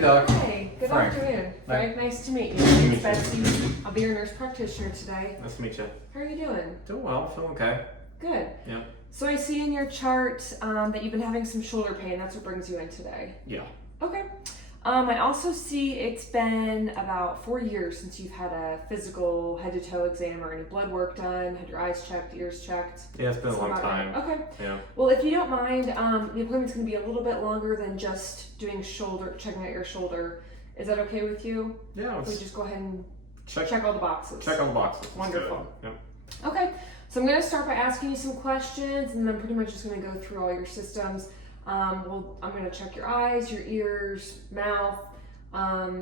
Hey, Doc. Hey, good Frank. afternoon. Hi. Nice to meet you. Nice to meet It's Betsy. I'll be your nurse practitioner today. Nice to meet you. How are you doing? Doing well, feeling okay. Good. Yeah. So I see in your chart that you've been having some shoulder pain. That's what brings you in today. Yeah. Okay. I also see it's been about 4 years since you've had a physical head to toe exam or any blood work done, had your eyes checked, ears checked. Yeah, it's been a long time. Okay. Yeah. Well, if you don't mind, the appointment's going to be a little bit longer than just doing shoulder, checking out your shoulder. Is that okay with you? Yeah. If we just go ahead and check all the boxes. all the boxes. Wonderful. Yep. Okay, so I'm going to start by asking you some questions, and then I'm pretty much just going to go through all your systems. I'm going to check your eyes, your ears, mouth,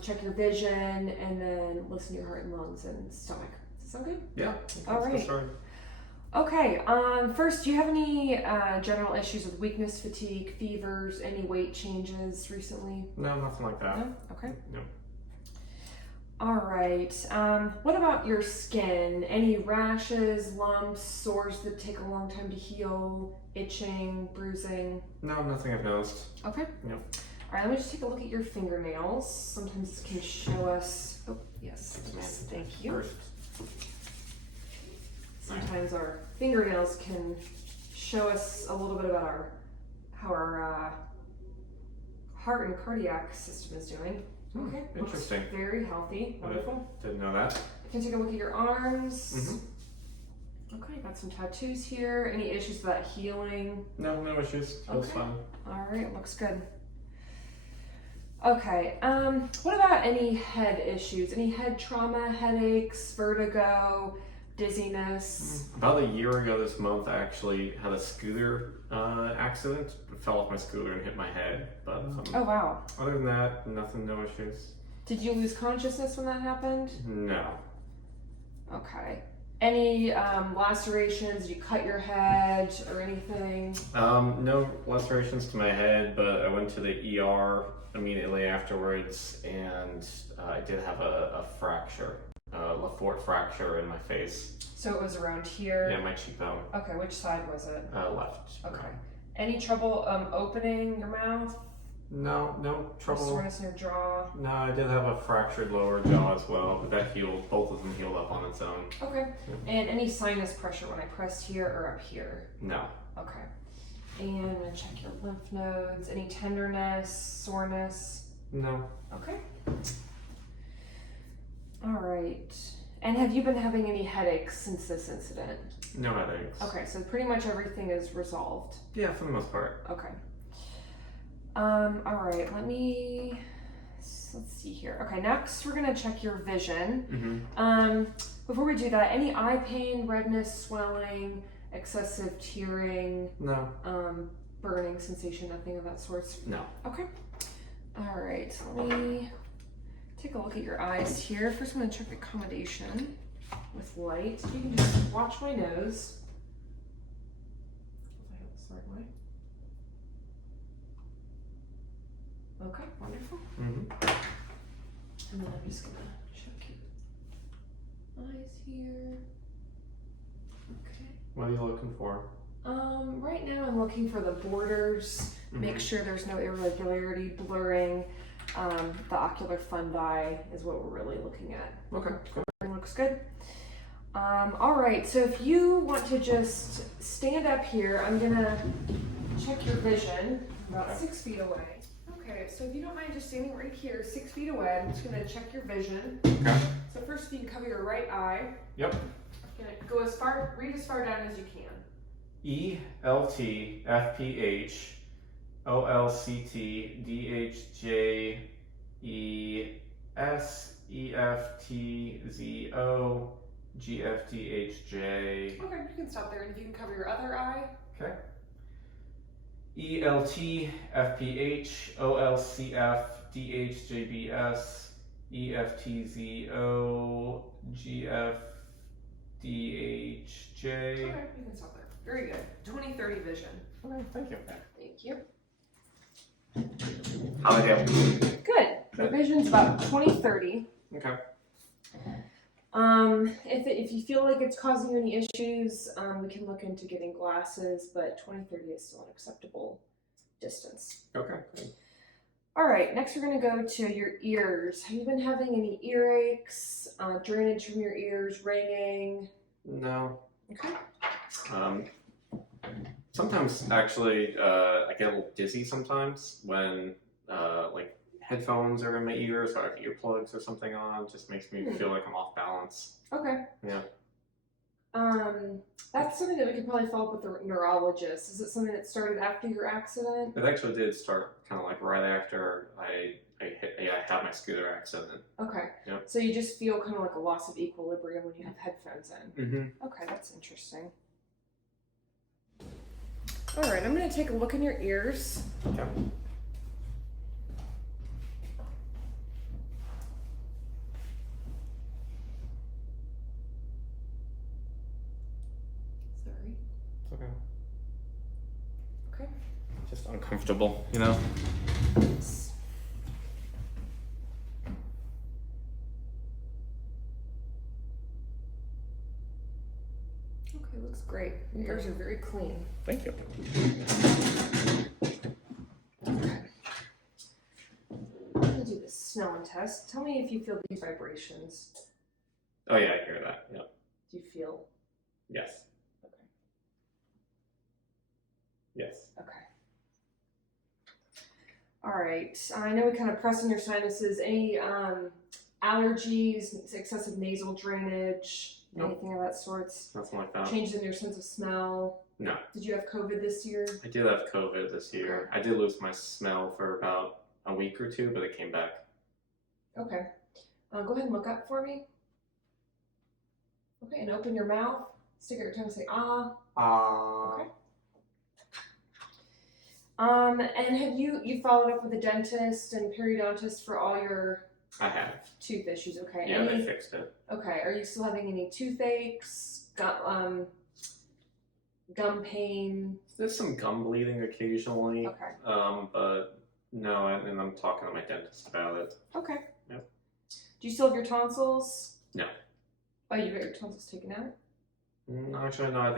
check your vision, and then listen to your heart and lungs and stomach. Does that sound good? Yeah. All right. Okay, first, do you have any general issues with weakness, fatigue, fevers, any weight changes recently? No, nothing like that. No? Okay. No. All right. What about your skin? Any rashes, lumps, sores that take a long time to heal, itching, bruising? No, nothing I've noticed. Okay. Yep. All right, let me just take a look at your fingernails. Sometimes this can show us, oh, yes, thank you. First. Sometimes our fingernails can show us a little bit about how our heart and cardiac system is doing. Okay, Interesting. looks very healthy. Wonderful. Didn't know that. You can take a look at your arms. Okay, got some tattoos here. Any issues with that healing? No, no issues. Feels Okay. fine. All right, looks good. Okay, what about any head issues? Any head trauma, headaches, vertigo, dizziness? About a year ago this month, I actually had a scooter accident. Fell off my scooter and hit my head. But Oh, wow. other than that, nothing, no issues. Did you lose consciousness when that happened? No. Okay. Any lacerations? Did you cut your head or anything? No lacerations to my head, but I went to the ER immediately afterwards, and I did have a fracture, a Lafort fracture in my face. So it was around here? Yeah, my cheekbone. Okay, which side was it? Left. Okay. Any trouble opening your mouth? No, no trouble. Soreness in your jaw? No, I did have a fractured lower jaw as well, but that healed. Both of them healed up on its own. Okay. And any sinus pressure when I pressed here or up here? No. Okay. And I'm gonna check your lymph nodes. Any tenderness, soreness? No. Okay. All right. And have you been having any headaches since this incident? No headaches. Okay, so pretty much everything is resolved. Yeah, for the most part. Okay. All right, let's see here. Okay, next we're gonna check your vision. Before we do that, any eye pain, redness, swelling, excessive tearing, No. burning sensation, nothing of that sort? No. Okay. All right, let me take a look at your eyes here. First, I'm gonna check accommodation with light. You can just watch my nose. If I have this the right way. Okay, wonderful. And then I'm just gonna check your eyes here. Okay. What are you looking for? Right now I'm looking for the borders, make sure there's no irregularity, blurring. The ocular fundi is what we're really looking at. Okay. Everything looks good. All right, so if you want to just stand up here, I'm gonna check your vision about 6 feet away. Okay, so if you don't mind just standing right here, 6 feet away, I'm just gonna check your vision. Okay. So first, if you can cover your right eye. Yep. I'm gonna go read as far down as you can. ELTFPH OLCTDHJESEFTZO GFDHJ. Okay, you can stop there, and if you can cover your other eye. Okay. ELTFPH OLCFDHJBS EFTZO GFDHJ. Okay, you can stop there. Very good. 20/30 vision. Okay, thank you. Thank you. How are you? Good. The vision's about 20/30. Okay. If you feel like it's causing you any issues, we can look into getting glasses, but 20/30 is still an acceptable distance. Okay. All right, next we're going to go to your ears. Have you been having any earaches, drainage from your ears, ringing? No. Okay. Sometimes actually, I get a little dizzy sometimes when like headphones are in my ears or I have earplugs or something on. It just makes me feel like I'm off balance. Okay. Yeah. That's something that we could probably follow up with the neurologist. Is it something that started after your accident? It actually did start kind of like right after I had my scooter accident. Okay. Yep. So you just feel kind of like a loss of equilibrium when you have headphones in. Mm-hmm. Okay, that's interesting. All right, I'm going to take a look in your ears. Okay. Sorry. It's okay. Okay. Just uncomfortable, you know? Yes. Okay, looks great. Your ears are very clean. Thank you. Okay. I'm going to do this Snellen test. Tell me if you feel these vibrations. Oh yeah, I hear that. Yep. Do you feel? Yes. Okay. Yes. Okay. All right. I know we kind of pressed on your sinuses. Any allergies, excessive nasal drainage, Nope. anything of that sort? Nothing like that. Changes in your sense of smell? No. Did you have COVID this year? I did have COVID this year. I did lose my smell for about a week or two, but it came back. Okay. Go ahead and look up for me. Okay, and open your mouth. Stick out your tongue and say ah. Okay. And have you followed up with a dentist and periodontist for all your I have. tooth issues? Okay. Yeah, they fixed it. Okay. Are you still having any toothaches? Gum pain? There's some gum bleeding occasionally. Okay. But no, and I'm talking to my dentist about it. Okay. Yep. Do you still have your tonsils? No. Oh, you got your tonsils taken out? Actually, no. I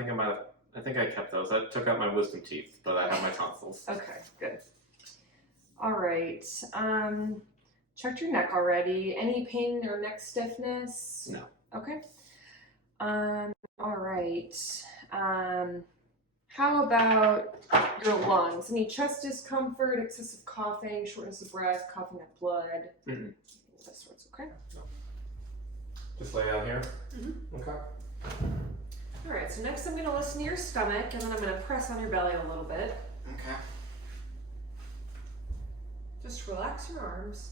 think I kept those. I took out my wisdom teeth, but I have my tonsils. Okay, good. All right. Checked your neck already. Any pain or neck stiffness? No. Okay. All right. How about your lungs? Any chest discomfort, excessive coughing, shortness of breath, coughing up blood? Mm-hmm. That sorts. Okay. Just lay out here. Mm-hmm. Okay. All right. So next, I'm going to listen to your stomach, and then I'm going to press on your belly a little bit. Okay. Just relax your arms.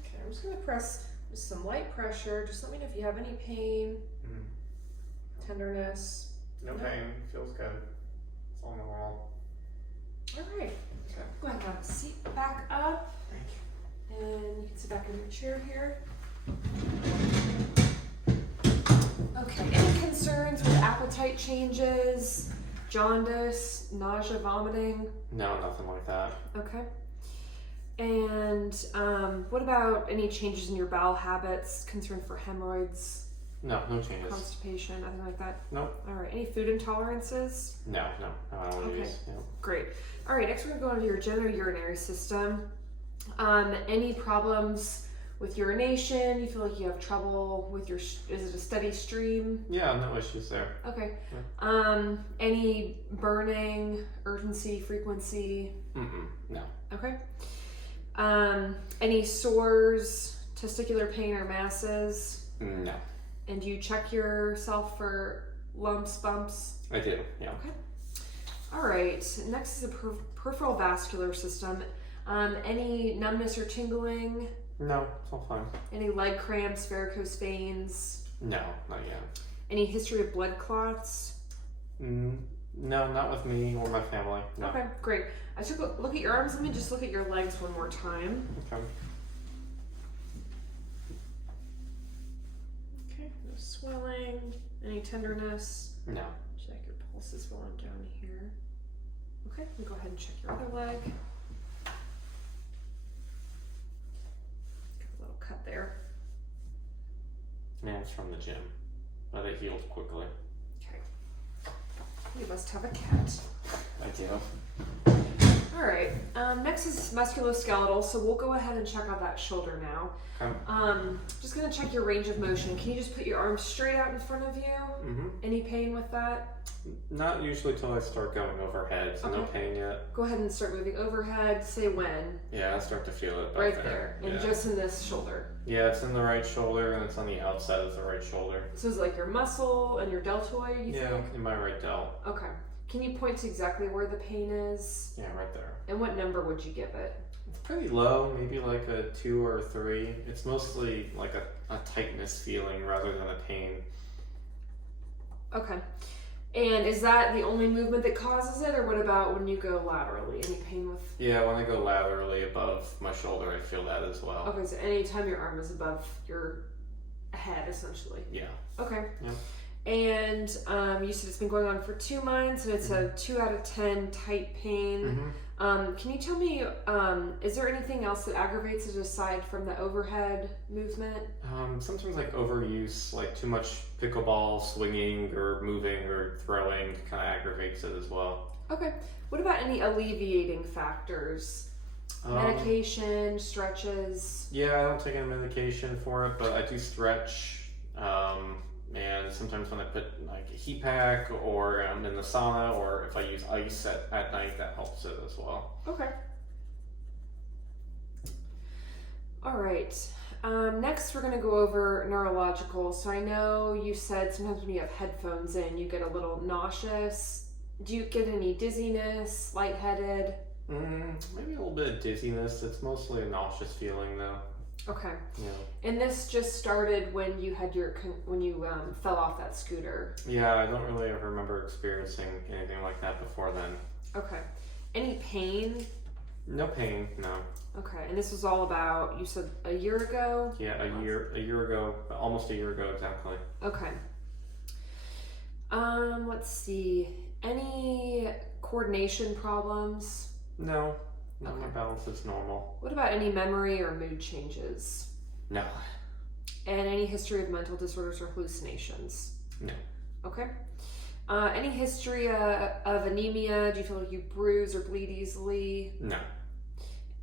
Okay, I'm just going to press with some light pressure. Just let me know if you have any pain, tenderness. No pain. Feels good. It's all normal. All right. Okay. Go ahead and have a seat back up. Thank you. And you can sit back in your chair here. Okay, any concerns with appetite changes, jaundice, nausea, vomiting? No, nothing like that. Okay. And what about any changes in your bowel habits, concern for hemorrhoids, No changes. constipation, nothing like that? Nope. All right, any food intolerances? No, I don't want to Okay. use. No. Great. All right, next we're going to go into your genitourinary system. Any problems with urination? You feel like you have trouble with your, is it a steady stream? Yeah, no issues there. Okay. Any burning, urgency, frequency? No. Okay. Any sores, testicular pain or masses? No. And do you check yourself for lumps, bumps? I do, yeah. Okay. All right. Next is the peripheral vascular system. Any numbness or tingling? No, it's all fine. Any leg cramps, varicose veins? No, not yet. Any history of blood clots? No, not with me or my family. No. Okay, great. I took a look at your arms. Let me just look at your legs one more time. Okay. Okay, no swelling. Any tenderness? No. Check your pulse as well. I'm down here. Okay, we'll go ahead and check your other leg. Got a little cut there. Man, it's from the gym, but it healed quickly. Okay. You must have a cat. I do. All right. Next is musculoskeletal, so we'll go ahead and check out that shoulder now. Okay. Just gonna check your range of motion. Can you just put your arms straight out in front of you? Mm-hmm. Any pain with that? Not usually till I start going overhead, so no Okay. pain yet. Go ahead and start moving overhead. Say when. Yeah, I start to feel it Right there. And Yeah. just in this shoulder. Yeah, it's in the right shoulder and it's on the outside of the right shoulder. So it's like your muscle and your deltoid, you think? in my right delt. Okay. Can you point to exactly where the pain is? Yeah, right there. And what number would you give it? It's pretty low, maybe like a 2 or 3. It's mostly like a tightness feeling rather than a pain. Okay. And is that the only movement that causes it, or what about when you go laterally? Any pain with? Yeah, when I go laterally above my shoulder, I feel that as well. Okay, so anytime your arm is above your head, essentially. Yeah. Okay. Yeah. And you said it's been going on for 2 months, and it's a 2 out of 10 tight pain. Mm-hmm. Can you tell me, is there anything else that aggravates it aside from the overhead movement? Sometimes like overuse, like too much pickleball swinging or moving or throwing kind of aggravates it as well. Okay. What about any alleviating factors? Medication, stretches? Yeah, I don't take any medication for it, but I do stretch. And sometimes when I put like a heat pack or I'm in the sauna or if I use ice at night, that helps it as well. Okay. All right. Next, we're going to go over neurological. So I know you said sometimes when you have headphones in, you get a little nauseous. Do you get any dizziness, lightheaded? Maybe a little bit of dizziness. It's mostly a nauseous feeling though. Okay. Yeah. And this just started when you had when you fell off that scooter. Yeah, I don't really ever remember experiencing anything like that before then. Okay. Any pain? No pain, no. Okay. And this was all about, you said a year ago? Yeah, a year ago, almost a year ago exactly. Okay. Let's see. Any coordination problems? No. No, Okay. my balance is normal. What about any memory or mood changes? No. And any history of mental disorders or hallucinations? No. Okay. Any history of anemia? Do you feel like you bruise or bleed easily? No.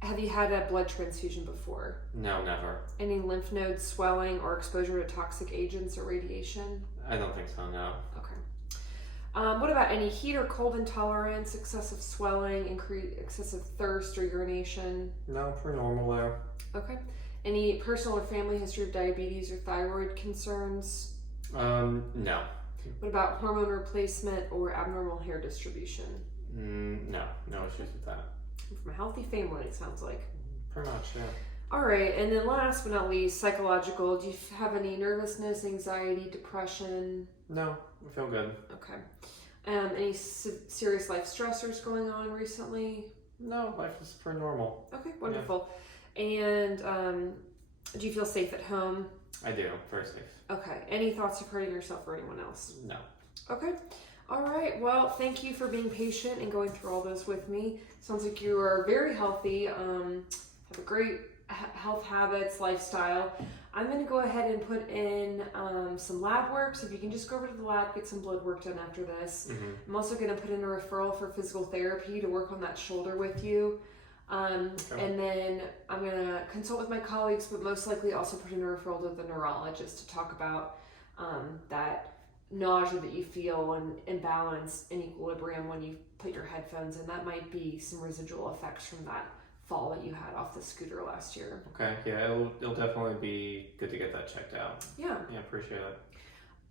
Have you had a blood transfusion before? No, never. Any lymph node swelling or exposure to toxic agents or radiation? I don't think so, no. Okay. What about any heat or cold intolerance, excessive swelling, excessive thirst or urination? No, pretty normal there. Okay. Any personal or family history of diabetes or thyroid concerns? No. What about hormone replacement or abnormal hair distribution? No issues with that. From a healthy family, it sounds like. Pretty much, yeah. All right, and then last but not least, psychological. Do you have any nervousness, anxiety, depression? No, I feel good. Okay. Any serious life stressors going on recently? No, life is pretty normal. Okay, wonderful. Yeah. And do you feel safe at home? I do, very safe. Okay. Any thoughts of hurting yourself or anyone else? No. Okay. All right. Well, thank you for being patient and going through all those with me. Sounds like you are very healthy. Have a great health habits, lifestyle. I'm going to go ahead and put in some lab work. So if you can just go over to the lab, get some blood work done after this. Mm-hmm. I'm also going to put in a referral for physical therapy to work on that shoulder with you. Okay. And then I'm going to consult with my colleagues, but most likely also put in a referral to the neurologist to talk about that nausea that you feel and imbalance in equilibrium when you put your headphones in. That might be some residual effects from that fall that you had off the scooter last year. Okay, yeah, it'll definitely be good to get that checked out. Yeah. Yeah, appreciate it.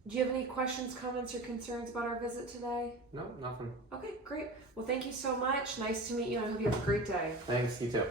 Do you have any questions, comments, or concerns about our visit today? No, nothing. Okay, great. Well, thank you so much. Nice to meet you, and I hope you have a great day. Thanks, you too.